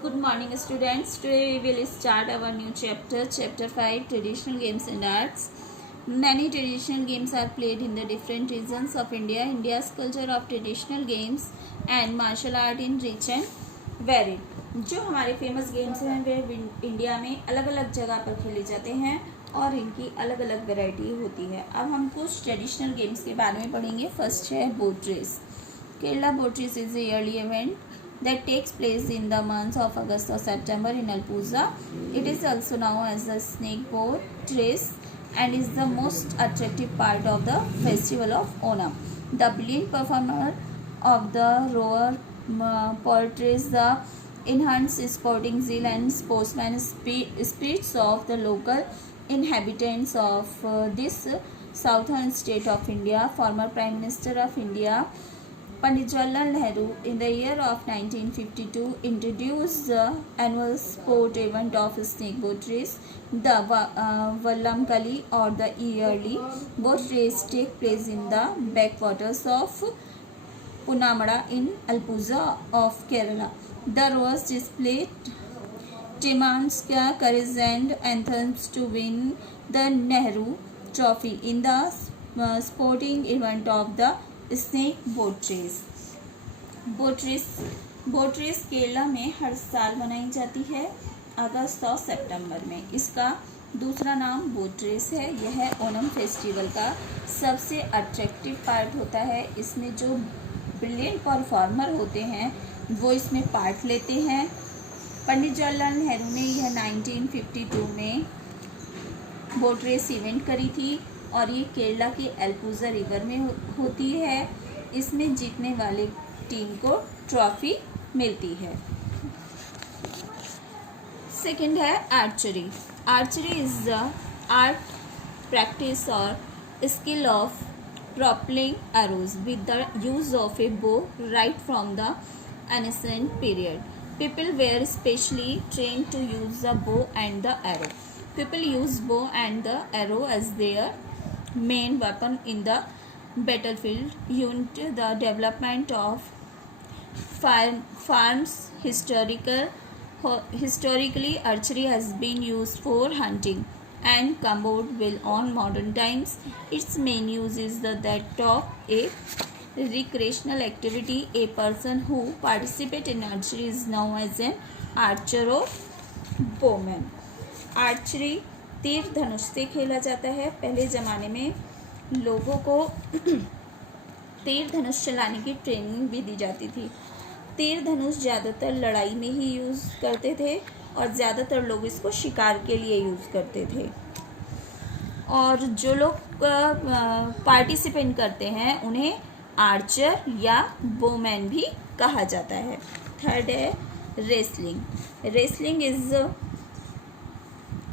Good morning, students. Today we will start our new chapter, Chapter 5, Traditional Games and Arts. Many traditional games are played in the different regions of India. India's culture of traditional games and martial art in rich and varied. जो हमारे famous games हैं वे India में अलग अलग जगह पर खेले जाते हैं और इनकी अलग अलग वैरायटी होती है. अब हम कुछ ट्रेडिशनल गेम्स के बारे में पढ़ेंगे. फर्स्ट है boat race. Kerala boat race is a yearly event that takes place in the months of August or September in Alpuza. It is also known as the snake boat race and is the most attractive part of the festival of Onam. The brilliant performer of the rower portrays the enhanced sporting zeal and sportsman spirits of the local inhabitants of this southern state of India. Former Prime Minister of India Pandit Jawaharlal Nehru in the year of 1952 introduced the annual sport event of snake boat race. The Vallamkali or the yearly boat race take place in the backwaters of Punamada in Alpuza of Kerala. The rowers display tremendous courage and anthems to win the Nehru Trophy in the sporting event of the snake boat race. Boat race Kerala में हर साल मनाई जाती है अगस्त और सितंबर में. इसका दूसरा नाम बोट रेस है. यह ओणम फेस्टिवल का सबसे अट्रैक्टिव पार्ट होता है. इसमें जो ब्रिलियंट परफॉर्मर होते हैं वो इसमें पार्ट लेते हैं. पंडित जवाहरलाल नेहरू ने यह 1952 में बोट रेस इवेंट करी थी और ये केरला के एल्पुजा रिवर में होती है. इसमें जीतने वाले टीम को ट्रॉफी मिलती है. सेकंड है archery. Archery is the art practice और skill of propelling arrows with the use of a bow right from the ancient period. People were specially trained to use the bow and the arrow. People use bow and the arrow as their main weapon in the battlefield. Unit the development of firearms. Historically, archery has been used for hunting and combat will on modern times. Its main use is that of a recreational activity. A person who participates in archery is known as an archer or bowman. Archery तीर धनुष से खेला जाता है. पहले ज़माने में लोगों को तीर धनुष चलाने की ट्रेनिंग भी दी जाती थी. तीर धनुष ज़्यादातर लड़ाई में ही यूज़ करते थे और ज़्यादातर लोग इसको शिकार के लिए यूज़ करते थे. और जो लोग पार्टिसिपेट करते हैं उन्हें आर्चर या बोमैन भी कहा जाता है. थर्ड है wrestling. Wrestling is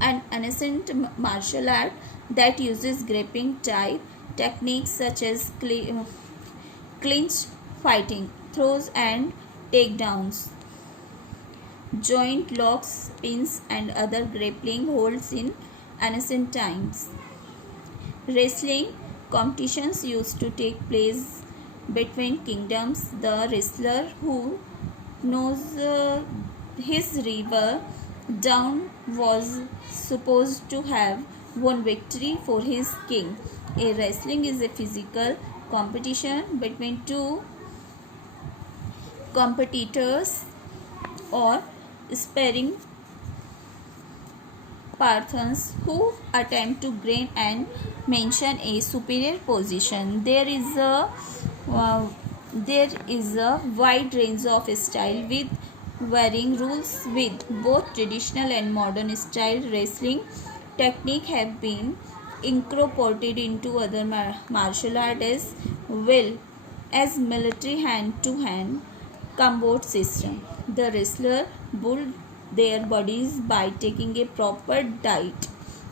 an ancient martial art that uses gripping type techniques such as clinch fighting, throws and takedowns, joint locks, pins and other grappling holds in ancient times. Wrestling competitions used to take place between kingdoms. The wrestler who knows his river down was supposed to have won victory for his king. A wrestling is a physical competition between two competitors or sparring partners who attempt to gain and maintain a superior position. There is a wide range of style with varying rules. With both traditional and modern style wrestling technique have been incorporated into other martial art as well as military hand-to-hand combat system. The wrestler build their bodies by taking a proper diet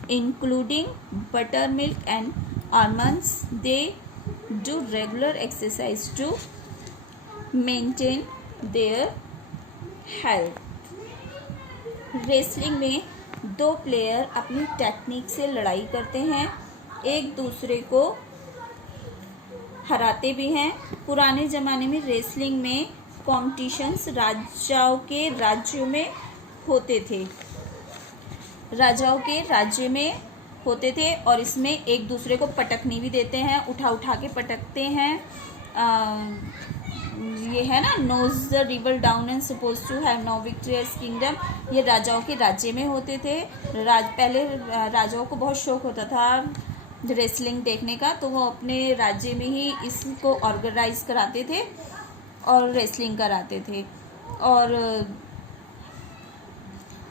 including buttermilk and almonds. They do regular exercise to maintain their health. Wrestling में दो player अपनी technique से लड़ाई करते हैं, एक दूसरे को हराते भी हैं. पुराने ज़माने में रेसलिंग में कॉम्पिटिशन्स राजाओं के राज्यों में होते थे, राजाओं के राज्य में होते थे। और इसमें एक दूसरे को पटकनी भी देते हैं, उठा उठा के पटकते हैं। ये है ना, knows the river down and suppose to have no victorious kingdom, ये राजाओं के राज्य में होते थे। पहले राजाओं को बहुत शौक होता था रेसलिंग देखने का, तो वो अपने राज्य में ही इसको ऑर्गेनाइज कराते थे और रेसलिंग कराते थे। और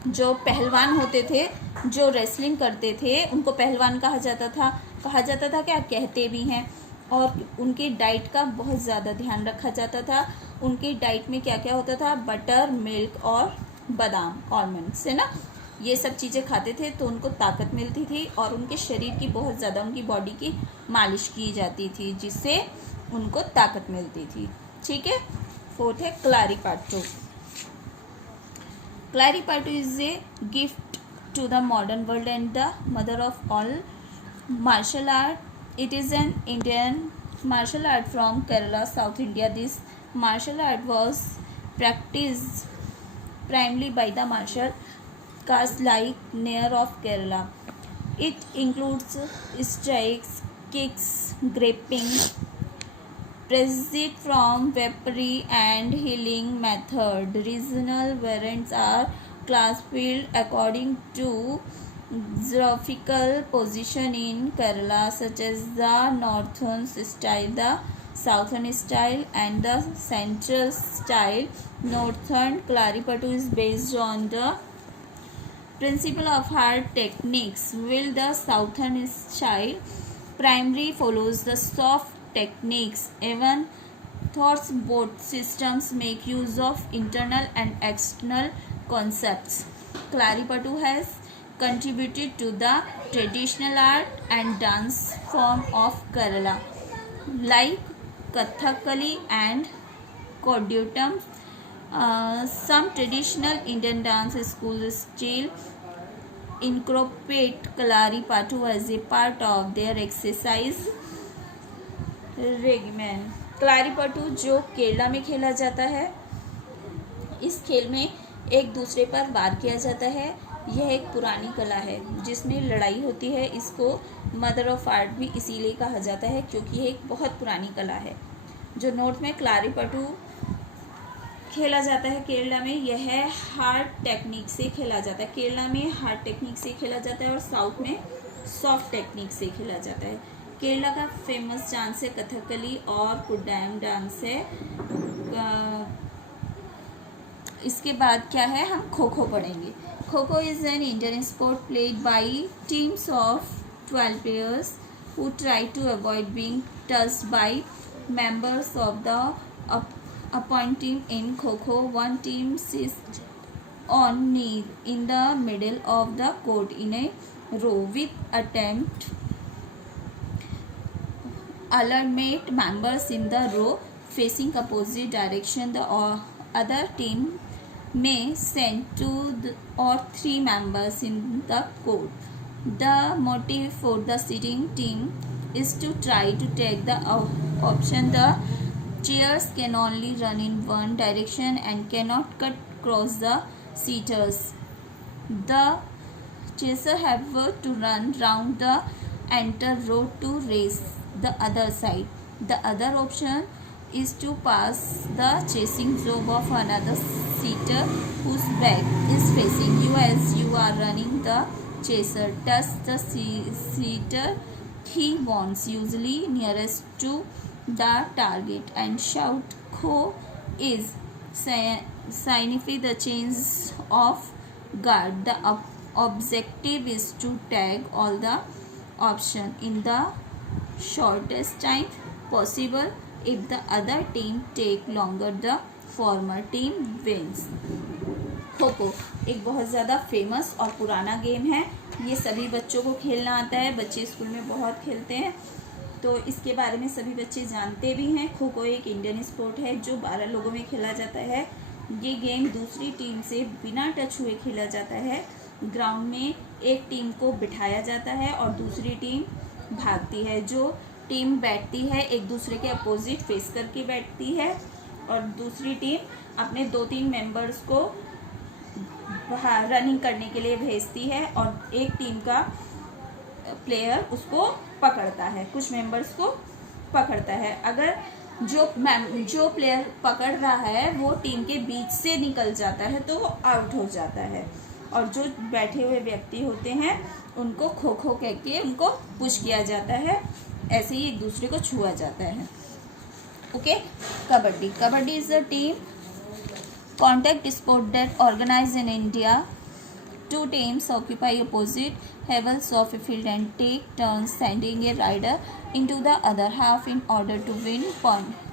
जो पहलवान होते थे, जो रेसलिंग करते थे, उनको पहलवान कहा जाता था क्या, कहते भी हैं। और उनकी डाइट का बहुत ज़्यादा ध्यान रखा जाता था। उनकी डाइट में क्या क्या होता था, बटर, मिल्क और बादाम, आलमंड्स, है ना, ये सब चीज़ें खाते थे, तो उनको ताकत मिलती थी। और उनके शरीर की बहुत ज़्यादा, उनकी बॉडी की मालिश की जाती थी, जिससे उनको ताकत मिलती थी। ठीक है। फोर्थ है Kalaripayattu. Kalaripayattu is a gift to the modern world and the mother of all martial art. It is an Indian martial art from Kerala, South India. This martial art was practiced primarily by the martial caste like Nair of Kerala. It includes strikes, kicks, gripping, proceed from weaponry and healing method. Regional variants are classified according to geographical position in Kerala, such as the northern style, the southern style and the central style. Northern Claripatu is based on the principle of hard techniques, while the southern style primarily follows the soft techniques. Even though both systems make use of internal and external concepts, Claripatu has contributed to the traditional art and dance form of Kerala, like Kathakali and Kodiyattam. Some traditional Indian dance schools still incorporate Claripatu as a part of their exercise regimen. क्लारीपटू जो केरला में खेला जाता है, इस खेल में एक दूसरे पर वार किया जाता है। यह एक पुरानी कला है जिसमें लड़ाई होती है। इसको मदर ऑफ आर्ट भी इसीलिए कहा जाता है क्योंकि यह एक बहुत पुरानी कला है। जो नॉर्थ में क्लारीपटू खेला जाता है केरला में, यह हार्ड टेक्निक से खेला जाता है। केरला में हार्ड टेक्निक से खेला जाता है और साउथ में सॉफ्ट टेक्निक से खेला जाता है। केरला का फेमस डांस है कथकली और कुडायम डांस है। इसके बाद क्या है, हम खो खो पढ़ेंगे। Kho kho is an Indian sport played by teams of 12 players who try to avoid being touched by members of the opponent team. In Kho Kho, one team sits on knee in the middle of the court in a row with attempt alternate members in the row facing opposite direction. The other team may send 2 or 3 members in the court. The motive for the sitting team is to try to take the option. The chairs can only run in one direction and cannot cut across the seaters. The chaser have to run round the entire row to race the other side. The other option is to pass the chasing job of another seater whose back is facing you as you are running. The chaser touches the seater he wants, usually nearest to the target, and shout "Kho" is signify the change of guard. The objective is to tag all the option in the shortest time possible. If the other team take longer, the former team wins. Kho kho एक बहुत ज़्यादा famous और पुराना game है। ये सभी बच्चों को खेलना आता है, बच्चे स्कूल में बहुत खेलते हैं, तो इसके बारे में सभी बच्चे जानते भी हैं। खो खो एक इंडियन स्पोर्ट है जो 12 लोगों में खेला जाता है। ये गेम दूसरी टीम से बिना टच हुए खेला जाता है। ग्राउंड में एक टीम को बिठाया जाता है और दूसरी टीम भागती है। जो टीम बैठती है एक दूसरे के अपोजिट फेस करके बैठती है और दूसरी टीम अपने 2-3 मेंबर्स को रनिंग करने के लिए भेजती है और एक टीम का प्लेयर उसको पकड़ता है, कुछ मेंबर्स को पकड़ता है। अगर जो प्लेयर पकड़ रहा है वो टीम के बीच से निकल जाता है तो वो आउट हो जाता है, और जो बैठे हुए व्यक्ति होते हैं उनको खो खो कह के उनको पुश किया जाता है, ऐसे ही एक दूसरे को छुआ जाता है। Okay, kabaddi. Kabaddi is a team contact sport that organized in India. Two teams occupy opposite halves of a field and take turns sending a rider into the other half in order to win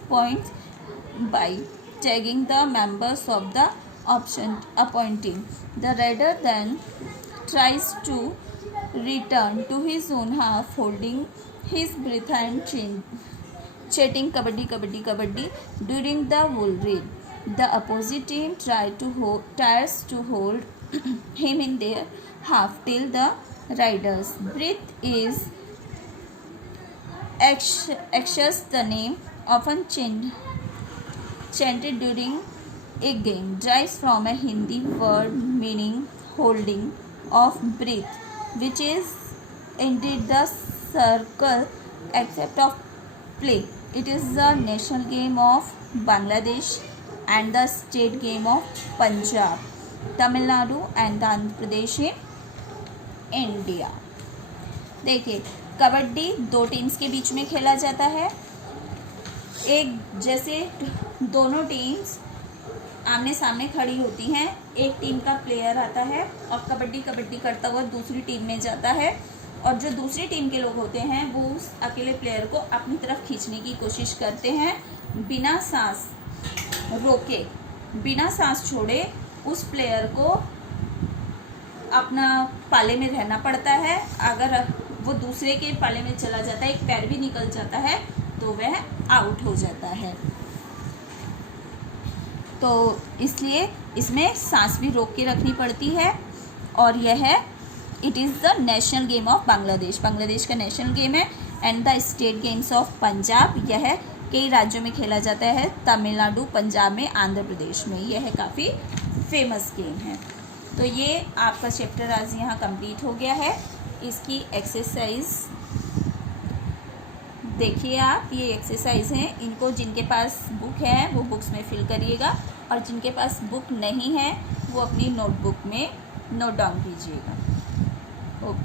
points by tagging the members of the opponent team. The rider then tries to return to his own half holding his breath and chanting kabaddi kabaddi kabaddi during the whole raid. The opposite team tries to hold him in their half till the rider's breath is exhausted. The name often chanted during a game derives from a Hindi word meaning holding of breath, which is indeed the circle except of play. It is the national game of Bangladesh and the state game of Punjab, Tamil Nadu and Andhra Pradesh in India. देखिए, kabaddi 2 teams के बीच में खेला जाता है। एक जैसे दोनों teams आमने सामने खड़ी होती हैं, एक टीम का प्लेयर आता है और कबड्डी कबड्डी करता हुआ दूसरी टीम में जाता है, और जो दूसरी टीम के लोग होते हैं वो उस अकेले प्लेयर को अपनी तरफ खींचने की कोशिश करते हैं, बिना सांस रोके, बिना सांस छोड़े उस प्लेयर को अपना पाले में रहना पड़ता है। अगर वो दूसरे के पाले में चला जाता है, एक पैर भी निकल जाता है तो वह आउट हो जाता है। तो इसलिए इसमें सांस भी रोक के रखनी पड़ती है, और यह है it is the national game of Bangladesh. Bangladesh का नेशनल गेम है। And the state games of Punjab, यह कई राज्यों में खेला जाता है, तमिलनाडु, पंजाब में, आंध्र प्रदेश में। यह काफ़ी फेमस गेम है। तो ये आपका चैप्टर आज यहाँ कंप्लीट हो गया है। इसकी एक्सरसाइज देखिए आप, ये एक्सरसाइज हैं, इनको जिनके पास बुक है वो बुक्स में फिल करिएगा, और जिनके पास बुक नहीं है वो अपनी नोटबुक में नोट डाउन कीजिएगा। ओके।